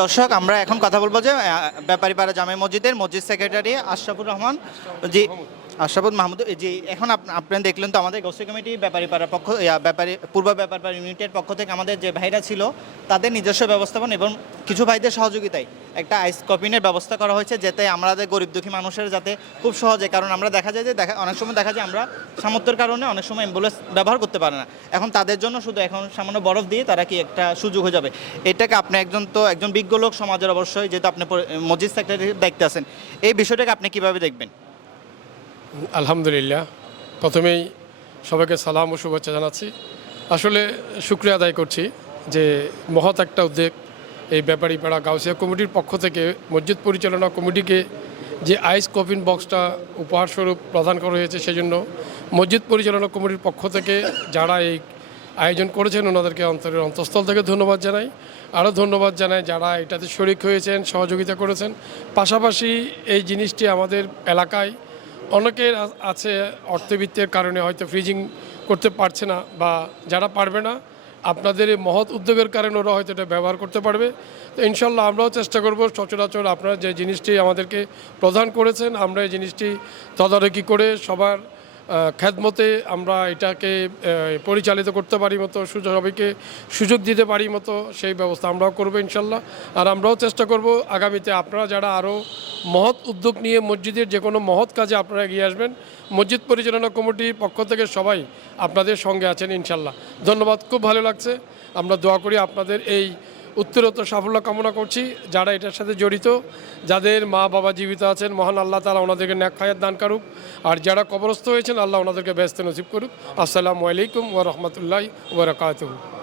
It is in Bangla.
দর্শক, আমরা এখন কথা বলব যে ব্যাপারী পাড়া জামে মসজিদের মসজিদ সেক্রেটারি আশরাফুর রহমান। জি আশরাফুল মাহমুদ যে এখন আপ- আপনারা দেখলেন তো আমাদের গোষ্ঠী কমিটি ব্যাপারীপাড়ার পক্ষ ইয়া, ব্যাপারী পূর্ব ব্যাপারপাড়া ইউনিটের পক্ষ থেকে আমাদের যে ভাইরা ছিল তাদের নিজস্ব ব্যবস্থাপনা এবং কিছু ভাইদের সহযোগিতায় একটা আইস কপিনের ব্যবস্থা করা হয়েছে যাতে আমাদের গরিব দুঃখী মানুষের যাতে খুব সহজে কারণ আমরা দেখা যায় যে দেখা অনেক সময় দেখা যায় আমরা সামর্থ্যের কারণে অনেক সময় অ্যাম্বুলেন্স ব্যবহার করতে পারে না। এখন তাদের জন্য শুধু এখন সামান্য বরফ দিয়ে তারা কি একটা সুযোগ হয়ে যাবে? এটাকে আপনি একজন তো একজন বিজ্ঞ লোক সমাজের অবশ্যই যেহেতু আপনি মসজিদ সেক্রেটারির দায়িত্বে আছেন এই বিষয়টাকে আপনি কীভাবে দেখবেন? আলহামদুলিল্লাহ। প্রথমেই সবাইকে সালাম ও শুভেচ্ছা জানাচ্ছি। আসলে শুক্রিয়া আদায় করছি যে মহৎ একটা উদ্যোগ এই ব্যাপারীপাড়া গাউসিয়া কমিটির পক্ষ থেকে মসজিদ পরিচালনা কমিটিকে যে আইস কফিন বক্সটা উপহারস্বরূপ প্রদান করা হয়েছে সেজন্য মসজিদ পরিচালনা কমিটির পক্ষ থেকে যারা এই আয়োজন করেছেন ওনাদেরকে অন্তরের অন্তঃস্থল থেকে ধন্যবাদ জানাই। আরও ধন্যবাদ জানাই যারা এটাতে শরিক হয়েছেন, সহযোগিতা করেছেন। পাশাপাশি এই জিনিসটি আমাদের এলাকায় অনেকের আছে অর্থবিত্তের কারণে হয়তো ফ্রিজিং করতে পারছে না বা যারা পারবে না, আপনাদের এই মহৎ উদ্যোগের কারণে ওরা হয়তো এটা ব্যবহার করতে পারবে। তো ইনশাল্লাহ আমরাও চেষ্টা করব সচরাচর আপনারা যে জিনিসটি আমাদেরকে প্রদান করেছেন, আমরা এই জিনিসটি তদারকি করে সবার খ্যাতমতে আমরা এটাকে পরিচালিত করতে পারি মতো সবাইকে সুযোগ দিতে পারি মতো সেই ব্যবস্থা আমরাও করব ইনশাল্লাহ। আর আমরাও চেষ্টা করব আগামীতে আপনারা যারা আরও মহৎ উদ্যোগ নিয়ে মসজিদের যে কোনো মহৎ কাজে আপনারা এগিয়ে আসবেন। মসজিদ পরিচালনা কমিটির পক্ষ থেকে সবাই আপনাদের সঙ্গে আছেন ইনশাল্লাহ। ধন্যবাদ, খুব ভালো লাগছে। আমরা দোয়া করি আপনাদের এই উত্তরোত্তর সাফল্য কামনা করছি, যারা এটার সাথে জড়িত, যাদের মা বাবা জীবিত আছেন, মহান আল্লাহ তালা ওনাদেরকে ন্যাক খায়াত দান করুক। আর যারা কবরস্থ হয়েছেন, আল্লাহ ওনাদেরকে ব্যস্ত নসিব করুক। আসসালামু আলাইকুম ও রহমতুল্লাহ ওবরাকাতুহু